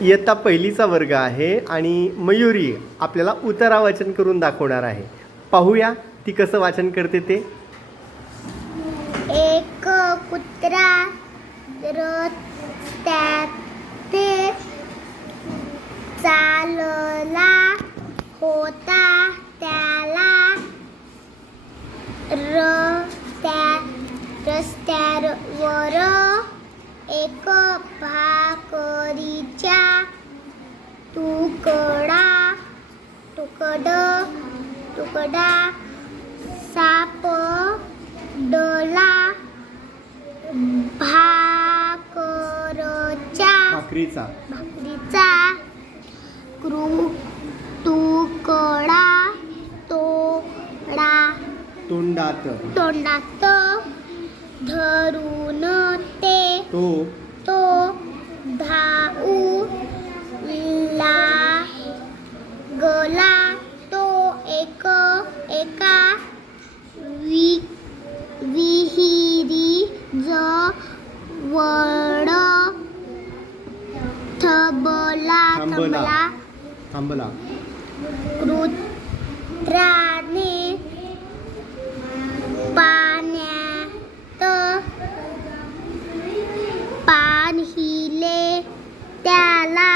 इयत्ता पहिलीचा वर्ग आहे आणि मयुरी आपल्याला उतारा वाचन करून दाखवणार आहे. पाहूया ती कसं वाचन करते ते. एक कुत्रा रस्त्याने चालला होता. त्याला रस्त्यावर एक भाकरीचा तुकडा सापडला. भाकरीचा तुकडा तोंडात धरून तो धावू लागला. तो एका विहिरी जवळ थांबला. कुत्र्याने पाण्यात पाहिले. त्याला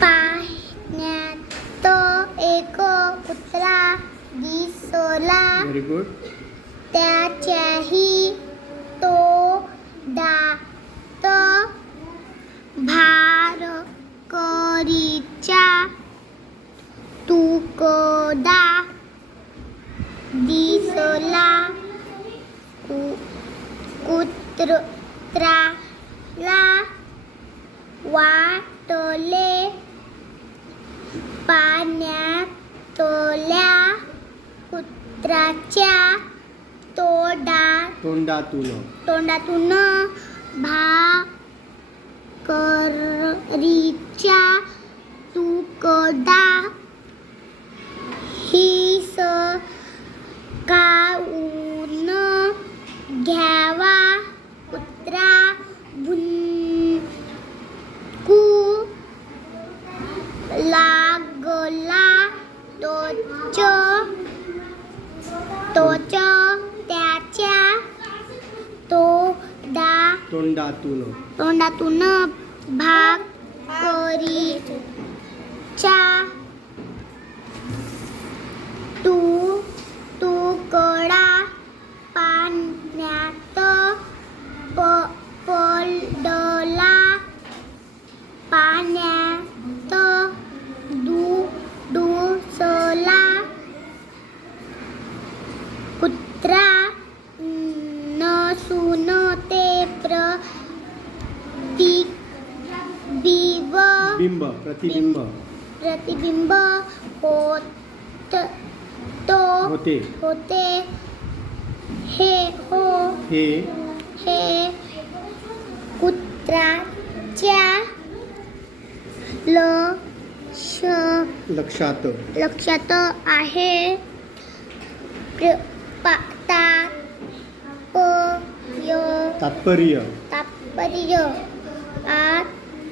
पाण्यात एक कुत्रा दिसला. त्याच्याही तोंडात भाकरीचा तुकडा दिसला. कुत्र्याला वाटले पाण्यातल्या कुत्र्याच्या तोंडातून भाकरीचा तुकडा हिसकावून घ्यावा. कुत्रा भुंकू लागला. तोच त्याच्या तोंडातून भाकरीचा तुकडा पाण्यात पडला. पाण्यात डुसला. कुत्रा नसून ते प्रतिबिंब होते. हे कुत्र्याच्या लक्षात आहे. तात्पर्य आतिलोभामुळे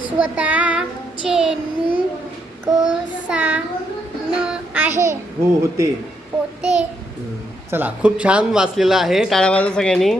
स्वतःचे नुकसान आहे. होते. चला, खूप छान वाचलेलं आहे. टाळ्या वाजवा सगळ्यांनी.